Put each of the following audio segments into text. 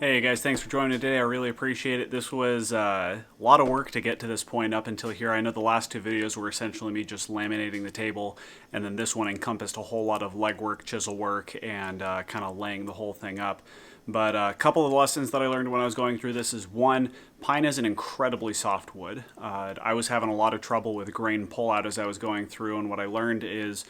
Hey guys, thanks for joining today. I really appreciate it. This was a lot of work to get to this point up until here. I know the last two videos were essentially me just laminating the table, and then this one encompassed a whole lot of legwork, chisel work, and kind of laying the whole thing up. But a couple of lessons that I learned when I was going through this is, one, pine is an incredibly soft wood. I was having a lot of trouble with grain pullout as I was going through, and what I learned is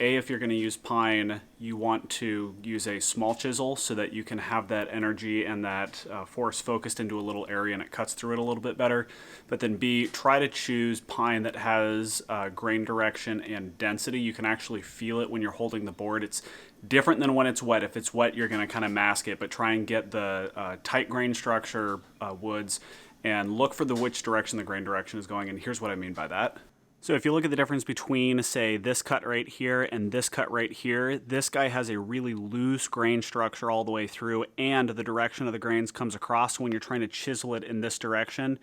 if you're going to use pine, you want to use a small chisel so that you can have that energy and that force focused into a little area and it cuts through it a little bit better. But then B, try to choose pine that has grain direction and density. You can actually feel it when you're holding the board. It's different than when it's wet. If it's wet, you're going to kind of mask it, but try and get the tight grain structure woods and look for which direction the grain direction is going. And here's what I mean by that. So if you look at the difference between, say, this cut right here and this cut right here, this guy has a really loose grain structure all the way through, and the direction of the grains comes across. So when you're trying to chisel it in this direction,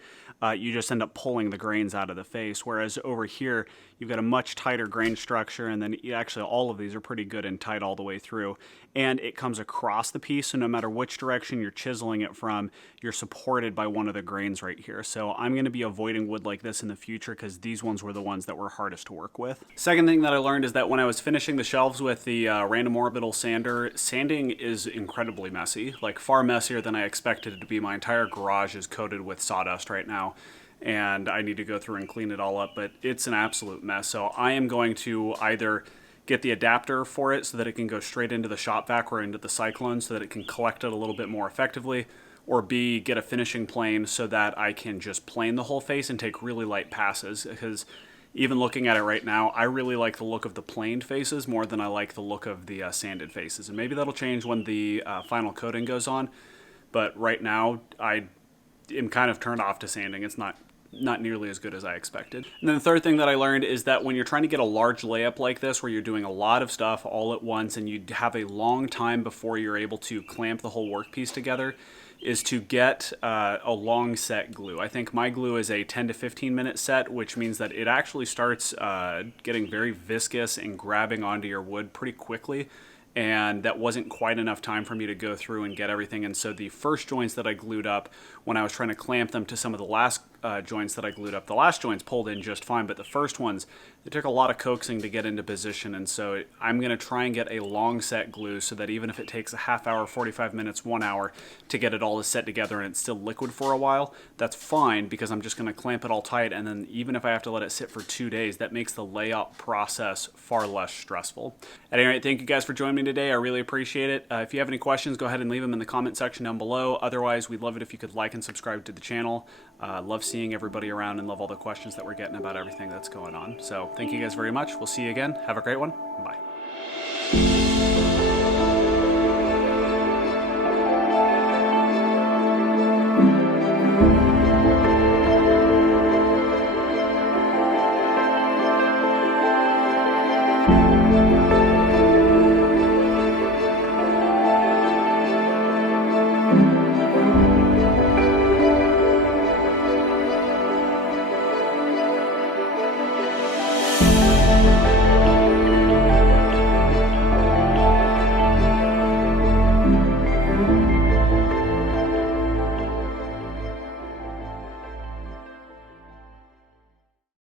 you just end up pulling the grains out of the face. Whereas over here, you've got a much tighter grain structure, and then actually all of these are pretty good and tight all the way through. And it comes across the piece, so no matter which direction you're chiseling it from, you're supported by one of the grains right here. So I'm going to be avoiding wood like this in the future because these ones were the ones that were hardest to work with. Second thing that I learned is that when I was finishing the shelves with the random orbital sander, sanding is incredibly messy, like far messier than I expected it to be. My entire garage is coated with sawdust right now, and I need to go through and clean it all up, but it's an absolute mess. So I am going to either get the adapter for it so that it can go straight into the shop vac or into the cyclone so that it can collect it a little bit more effectively, or B, get a finishing plane so that I can just plane the whole face and take really light passes, because even looking at it right now, I really like the look of the planed faces more than I like the look of the sanded faces. And maybe that'll change when the final coating goes on, but right now I am kind of turned off to sanding. It's not nearly as good as I expected. And then the third thing that I learned is that when you're trying to get a large layup like this, where you're doing a lot of stuff all at once and you have a long time before you're able to clamp the whole workpiece together, is to get a long set glue. I think my glue is a 10 to 15 minute set, which means that it actually starts getting very viscous and grabbing onto your wood pretty quickly. And that wasn't quite enough time for me to go through and get everything. And so the first joints that I glued up, when I was trying to clamp them to some of the last joints that I glued up, the last joints pulled in just fine, but the first ones, it took a lot of coaxing to get into position. And so I'm going to try and get a long set glue so that even if it takes a half hour, 45 minutes, 1 hour to get it all to set together and it's still liquid for a while, that's fine, because I'm just going to clamp it all tight. And then even if I have to let it sit for 2 days, that makes the layout process far less stressful. At any rate, thank you guys for joining me today. I really appreciate it. If you have any questions, go ahead and leave them in the comment section down below. Otherwise, we'd love it if you could like and subscribe to the channel. Love seeing everybody around and love all the questions that we're getting about everything that's going on. So thank you guys very much. We'll see you again. Have a great one. Bye.